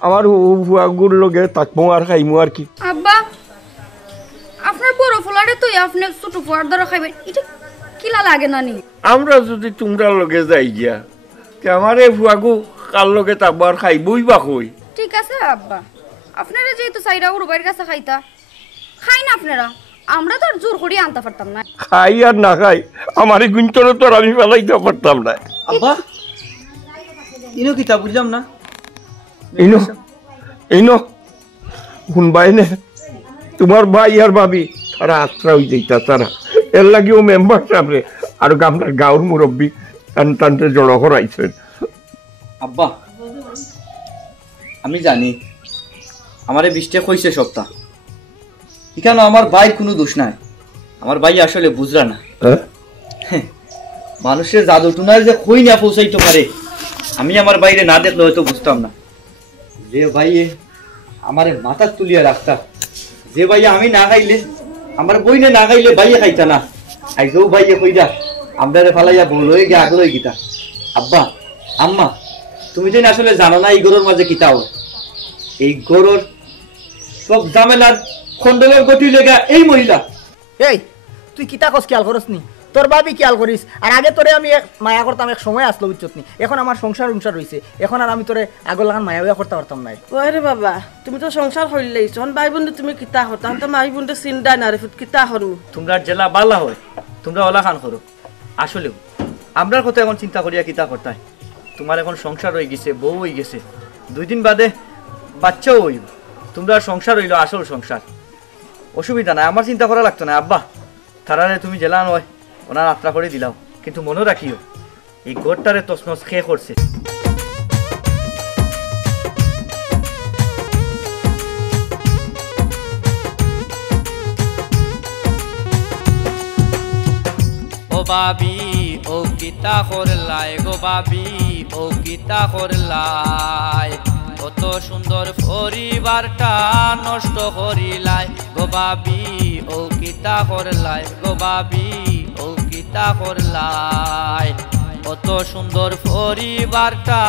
আমার হুয়াগুর লগে তাকমু আর খাইমু আর কি আব্বা আপনার বড় ফুলারে তো আপনি ছোট ফুয়ার দ্বারা খাইবেন এটা কিলা লাগে না নি আমরা যদি তোমরা লগে যাই গিয়া আমার এই ফুয়াগু কার লগে তাকবো আর খাইবই বা কই ঠিক আছে আব্বা আপনারা যেহেতু চাইরা উড়বাইয়ের কাছে খাইতা খাই না আপনারা আমরা তো আর জোর করি আনতে পারতাম না খাই আর না খাই আমার এই গুঞ্চরে তো আর আমি ফেলাইতে পারতাম না আব্বা ইনো কিতা বুঝলাম না ইনো ইনো শুনবাই নে তোমার ভাই আর ভাবি তারা আত্রা হয়ে যাইতা তারা এর লাগি ও মেম্বার সাহেব আর আপনার গাঁর মুরব্বী টানতে জড়ো করাইছেন আব্বা আমি জানি আমারে বৃষ্টি কইছে সপ্তাহ এখানে আমার ভাই কোনো দোষ নাই আমার ভাই আসলে বুঝরা না মানুষের জাদু টুনায় যে কই না পৌঁছাইতে পারে আমি আমার বাইরে না দেখলে হয়তো বুঝতাম না যে ভাইয়ে আমারে মাথা তুলিয়া রাখতা যে ভাইয়া আমি না খাইলে আমার বইনে না খাইলে ভাইয়ে খাইতা না আইজও ভাইয়ে কইরা আমরা ফালাইয়া বল হয়ে গিয়ে আগল হয়ে গিতা আব্বা আম্মা তুমি যেন আসলে জানো না এই গরুর মাঝে কিতাও এই গরুর সব ঝামেলার খন্ডলের গতি লেগা এই মহিলা এই তুই কিতা কস খেয়াল করস নি তোর ভাবি খেয়াল করিস আর আগে তোরে আমি মায়া করতাম এক সময় আসলো বুঝছত নি এখন আমার সংসার রয়েছে এখন আর আমি তোরে আগর লাগান মায়া করতে পারতাম নাই ওরে বাবা তুমি তো সংসার হইলেই যখন ভাই বোন তুমি কিতা হর তখন তো মাই বোন চিন্তা না রে কিতা হরু তোমরা জেলা বালা হয় তোমরা ওলা খান করো আসলেও আমরার কথা এখন চিন্তা করিয়া কিতা করতে তোমার এখন সংসার হয়ে গেছে বউ হয়ে গেছে 2 দিন বাদে বাচ্চাও হইব তোমরা সংসার হইল আসল সংসার অসুবিধা নাই আমার চিন্তা করা লাগতো না আব্বা তারারে তুমি জেলা নয় ওনার যাত্রা করে দিলাও কিন্তু মনে রাখিও এই গোটটারে তসনস খেয়ে করছে ও বাবি ও কিতা করলাই গো বাবি ও কিতা করলাই কত সুন্দর পরিবারটা নষ্ট করিলাই গো বাবি ও কিতা করলাই গো বাবি ও কিতা করলাই কত সুন্দর পরিবারটা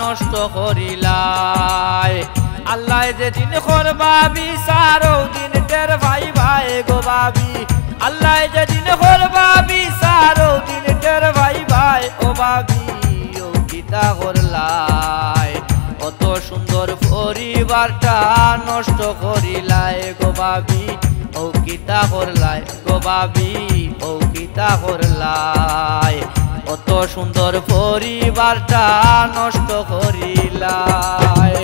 নষ্ট করিলাই আল্লাহ যেদিন করবা বিচার দিন টের ভাই ভাই গো বাবি আল্লাহ যেদিন করবা বিচার ও কিতা করলাই গো ভাবি ও কিতা করলাই অত সুন্দর পরিবারটা নষ্ট করিলাই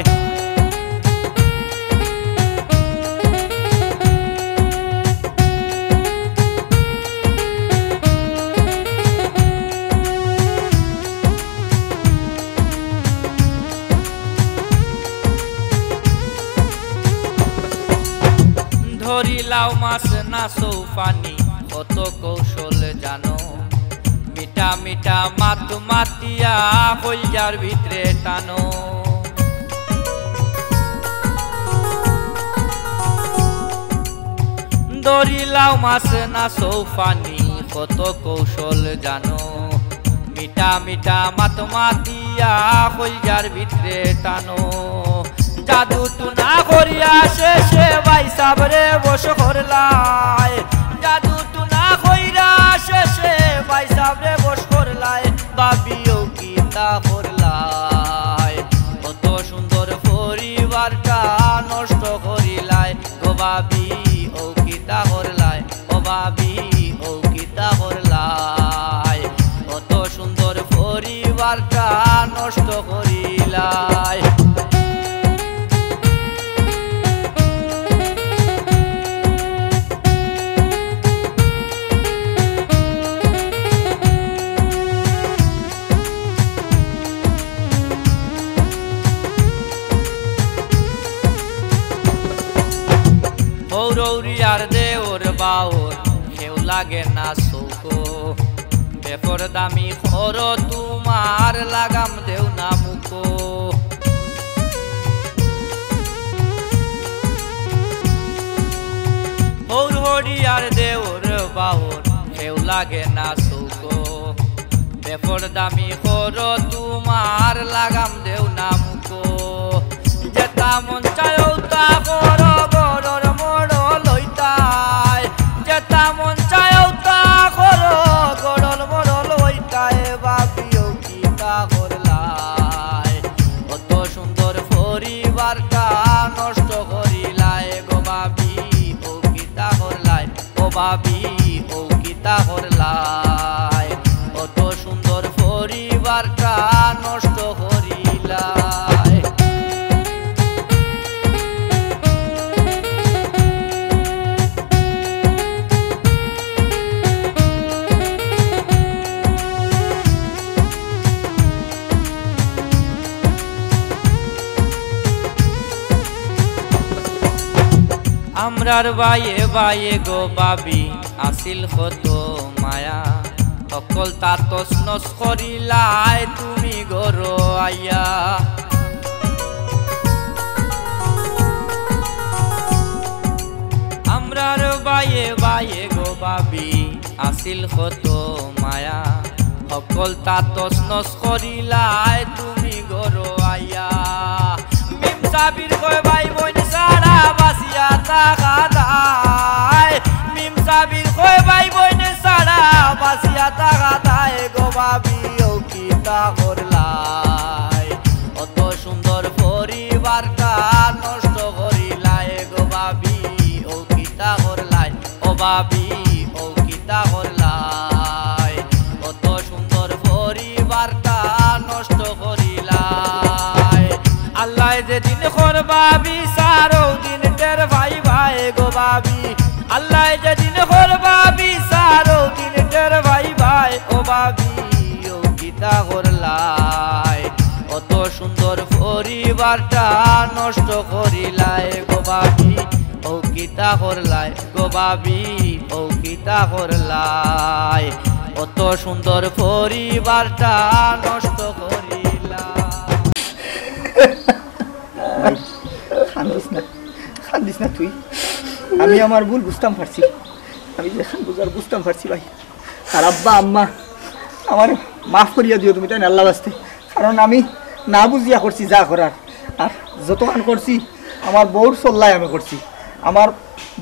ধরিলাও মাছ না সৌপানি কত কৌশল জানো মিঠা মিঠা মাত মাতিয়া কলজার ভিতরে টানো ধরিলাও মাছ না সৌপানি কত কৌশল জানো মিঠা মিঠা মাত মাতিয়া কলজার ভিতরে টানো জাদু টুনা করিয়া শেষে ভাই সাবরে বস করলাই জাদু টুনা কইরা শেষে ভাই সাবরে বস করলাই ভাবিও কিতা করলাই কত সুন্দর পরিবারটা নষ্ট করিলাই গো ভাবি ও কিতা করলাই ও ভাবি ও কিতা করলাই কত সুন্দর পরিবারটা নষ্ট করিলাই রৌরিয়ার দেওর বাওর কেউ লাগে না চৌকো বেপর দামি খর তোমার লাগাম দেও না মুখো হরিয়ার দেওর বাওর কেউ লাগে না চৌকো বেপর দামি খর তোমার লাগাম দেও না মুখো যেটা মন চায় তা কর ভাবি ও কিতা করলাই কত সুন্দর পরিবারটা নষ্ট করিলাই আমরার বাইয়ে বাইয়ে গো ভাবি আসিল কত মায়া সকল তাতস নস করিলাই তুমি গর আইয়া আমরার বাইয়ে বাইয়ে গো ভাবি আসিল কত মায়া সকল তাতস নস করিলাই তুমি গর আইয়া মিম সাবির কয় ভাই বোন সারা বাসিয়া থাকা দায় মিম সাবির কয় ভাই বোন সারা বাসিয়া থাকা দায় গো ভাবি ও কিতা করলাই অত সুন্দর পরিবারটা নষ্ট করিলাই গো ভাবি ও কিতা করলাই ও ভাবি ও কিতা করলাই অত সুন্দর পরিবারটা নষ্ট করিলাই আল্লাহ যেদিন করবা বিচারো দিন টের ভাই ভাই গো ভাবি আল্লাহ যেদিন করবা বিচারো দিন টের ভাই ভাই ও ভাবি ও কিতা করলাই অত সুন্দর পরিবারটা নষ্ট করিলাই গো ভাবি ও কিতা করলাই গো ভাবি ও কিতা করলাই অত সুন্দর পরিবারটা নষ্ট করিলাই খান্দিস না তুই আমি আমার ভুল বুঝতাম পারছি আমি যেখান বুঝার বুঝতাম পারছি ভাই আর আব্বা আম্মা আমার মাফ করিয়া দিও তুমি তাই আল্লাহ বাস্তে কারণ আমি না বুঝিয়া করছি যা করার আর যতক্ষণ করছি আমার বউর চল্লাই আমি করছি আমার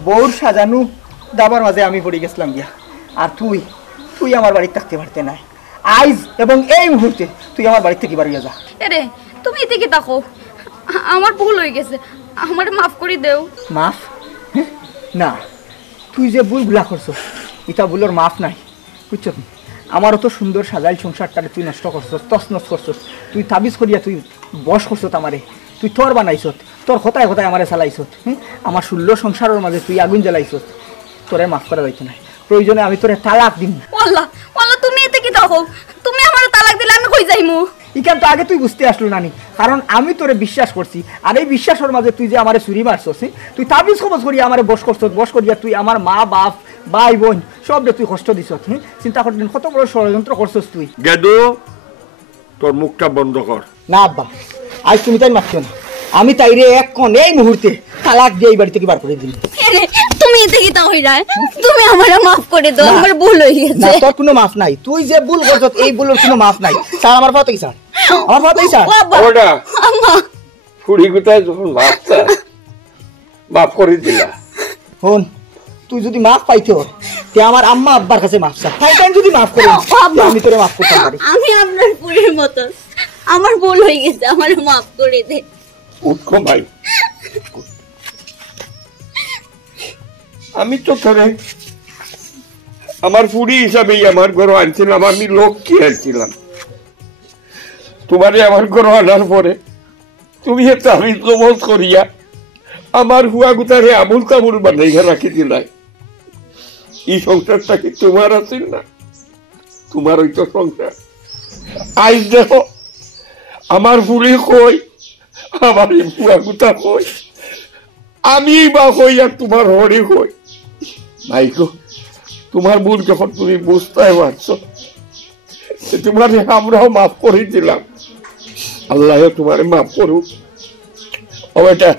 বউর সাজানো দাবার মাঝে আমি পড়ে গেছিলাম গিয়া আর তুই তুই আমার বাড়িতে থাকতে পারতে নাই আইজ এবং এই মুহূর্তে তুই আমার বাড়ি থেকে বাড়িয়ে যা এরে তুমি এদিকে তাকো আমার ভুল হয়ে গেছে আমার মাফ করে দেও মাফ না তুই যে ভুলগুলা করছো এটা ভুলোর মাফ নাই বুঝছো? আমারও তো সুন্দর সাজাইল সংসারটারে তুই নষ্ট করছস, তছনছ করছস। তুই তাবিজ করিয়া তুই বশ করছত আমারে, তুই তোর বানাইছত, তোর কথায় কথায় আমারে চালাইছত। আমার 16 সংসারের মাঝে তুই আগুন জ্বালাইছত। তোরে মাফ করা যাইতো না, প্রয়োজনে আমি তোরে তালাক দিম। আল্লাহ আল্লাহ, তুমি এতে কি দাও? তুমি আমার তালাক দিলে আমি কই যাইমু? ইখান তো আগে তুই বুঝতে আসলো নানি, কারণ আমি তোরে বিশ্বাস করছি। আর এই বিশ্বাসের মাঝে তুই যে আমারে চুরি মারছস, তুই তাবিজ খবজ করিয়া আমারে বশ করছস, বশ করিয়া তুই আমার মা বাপ ভাই বোন সব তুই কষ্ট দিছত। চিন্তা করতেন কত বড় ষড়যন্ত্র করছস তুই। গেদু তোর মুখটা বন্ধ কর। না আব্বা, আজ তুমি তাই মারছো না, আমি তাইরে এক্ষণ এই মুহূর্তে তালাক দিয়ে এই বাড়ি থেকে বার করে দিই। তুমি এতে কি দাও হইরা? তুমি আমারে মাফ করে দাও, আমার ভুল হয়ে গেছে। না, তোর কোনো মাফ নাই, তুই যে ভুল করছস এই ভুলের কোনো মাফ নাই। স্যার আমার ফাতেই স্যার, আমার ফাতেই স্যার। ওটা আম্মা ফুড়ি কোথায় যখন মাফ করে দিলা। হন, তুই যদি মাফ পাইতো তে আমার আম্মা আব্বার কাছে মাফ চা, তাই যদি মাফ করে আমি তোরে মাফ করতে পারি। আমি আপনার পুরের মতো, আমার ভুল হয়ে গেছে, আমার মাফ করে দে। উঠো ভাই, আমি তো তোরে আমার ফুড়ি হিসাবেই আমার ঘর আনছিলাম, আমি লক্ষ্মী আনছিলাম। তোমারে আমার ঘর আনার পরে তুমি একটা আমি জমজ করিয়া আমার হুয়া গুতারে আমুল তামুল বানাইয়া রাখি দিলাই। এই সংসারটা কি তোমার আছে না? তোমার ওই তো সংসার। আজ দেখো আমার ফুড়ি কই, আমার এই হুয়া গুতা কই, আমি বা কই আর তোমার হরি কই। ভাই গো, তোমার ভুল যখন তুমি বুঝতে পারছো, তোমার আমরাও মাফ করে দিলাম, আল্লাহ তোমার মাফ করুক। ওটা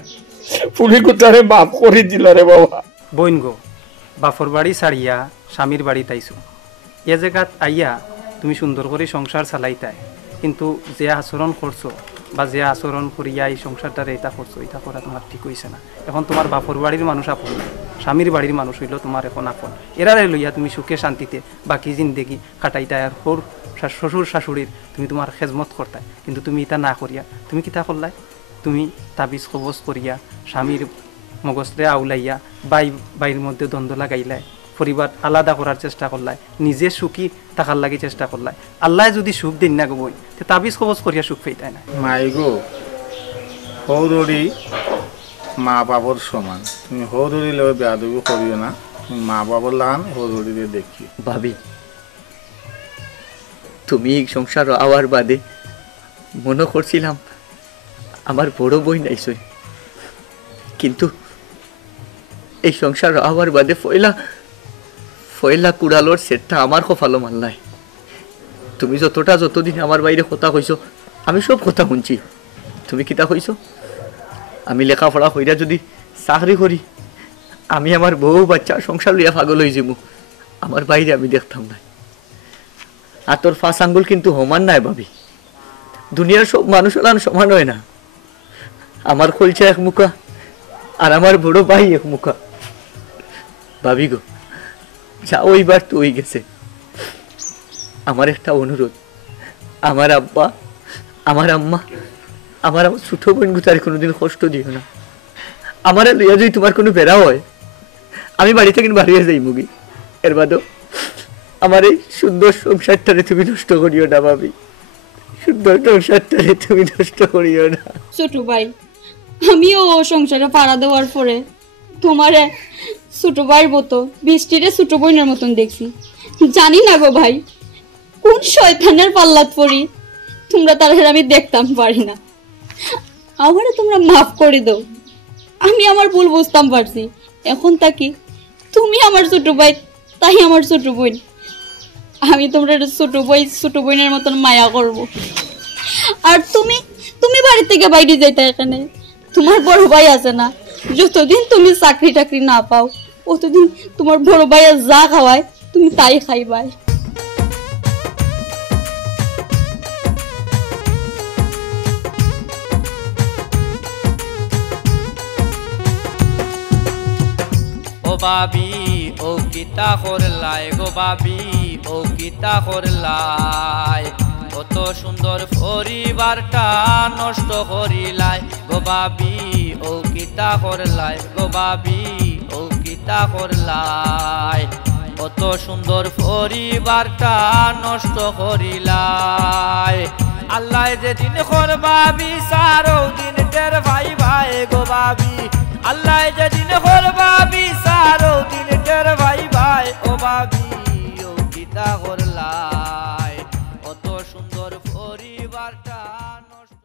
ফুলি কোথারে মাফ করে দিল রে বাবা। বইন গো, বাপর বাড়ি ছাড়িয়া স্বামীর বাড়ি তাইছো, এ জায়গাত আইয়া তুমি সুন্দর করে সংসার চালাইতাই, কিন্তু যে আচরণ করছো বা যে আচরণ করিয়া এই সংসারটারে এটা করছো, এটা করা তোমার ঠিক হয়েছে না। এখন তোমার বাপর বাড়ির মানুষ আপন, স্বামীর বাড়ির মানুষ হইল তোমার এখন আপন। এরারে লইয়া তুমি সুখে শান্তিতে বাকি জিন্দেগি কাটাইতাই, আর শ্বশুর শাশুড়ির তুমি তোমার খেজমত করতাই। কিন্তু তুমি এটা না করিয়া তুমি কিতা করলাই? তুমি তাবিজ কবজ করিয়া স্বামীর মগজরে আউলাইয়া বাইর মধ্যে দ্বন্দ্ব লাগাইলাই, পরিবার আলাদা করার চেষ্টা করলাই, নিজে সুখী থাকার লাগি চেষ্টা করলাই। আল্লাহ যদি সুখ দিন না গো বই, তাবিজ কবজ করিয়া সুখ পেইতাই না। মাই গো, হৌরি মা বাবার সমান, তুমি হৌরি লগে বেয়াদবি করিও না। তুমি মা বাবার লাগান হৌরিরে দেখি। ভাবি, তুমি এই সংসার আওয়ার বাদে মনে করছিলাম আমার বড় বই নাইছই, কিন্তু এই সংসার আওয়ার বাদে ফয়লা কুড়ালোর সেটটা আমার কপালো মানলাই। তুমি যতদিন আমার বাইরে কথা কইছো, আমি সব কথা শুনছি। তুমি কিতা কইছো? আমি লেখাপড়া কইরা যদি চাকরি করি, আমি আমার বউ বাচ্চা সংসার লইয়া পাগল হয়ে যাবো, আমার বাইরে আমি দেখতাম না। আর তোর ফাঁস আঙ্গুল কিন্তু সমান নাই ভাবি, দুনিয়ার সব মানুষ সমান হয় না। আমার খলচা এক মুখা আর আমার বড় ভাই এক মুখা। ভাবি গো, যা ওইবার তো ওই গেছে। আমার একটা অনুরোধ, আমার আব্বা, আমার আম্মা, আমার ছোট বোন গুতার কোনোদিন কষ্ট দিও না। আমার লইয়া যদি তোমার কোনো বেড়া হয়, আমি বাড়ি থেকে বাড়িয়ে যাই মুগি। এর বাদও আমার এই সুন্দর সংসারটারে তুমি নষ্ট করিও না ভাবি, সুন্দর সংসারটারে তুমি নষ্ট করিও না। ছোট ভাই, আমিও ও সংসারে পাড়া দেওয়ার পরে তোমারে ছোট ভাইয়ের মতো, বৃষ্টিরে ছোট বোনের মতন দেখছি। জানি না গো ভাই, কোন শয়তানের পাল্লাত পড়ি তোমরা তার আমি দেখতাম পারি না। আমারে তোমরা মাফ করে দাও, আমি আমার ভুল বুঝতাম পারছি। এখন তাকি তুমি আমার ছোট ভাই, তাই আমার ছোট বোন। আমি তোমরা ছোট বোনের মতন মায়া করব। আর তুমি বাড়ি থেকে বাইরে যাইতে, এখানে তোমার বড় ভাই আছে না, যতদিন তুমি চাকরি টাকরি না পাও অতদিন তোমার বড় ভাইয়া যা খাওয়ায় তুমি তাই খাইবাই। ও বাবি ও কিতা করলাই গো বাবি ও কিতা করলাই, কত সুন্দর পরিবারটা নষ্ট করিলাই গো বাবি ও কিতা করলাই গো বাবি ও কিতা কিতা করলাই কত সুন্দর পরিবারটা নষ্ট করিলাই আল্লাহ যেদিন করবা বিচার দিন টের ভাই ভাই গো ভাবি আল্লাহ যেদিন করবা বিচার দিন টের ভাই ভাই ও ভাবি ও কিতা করলা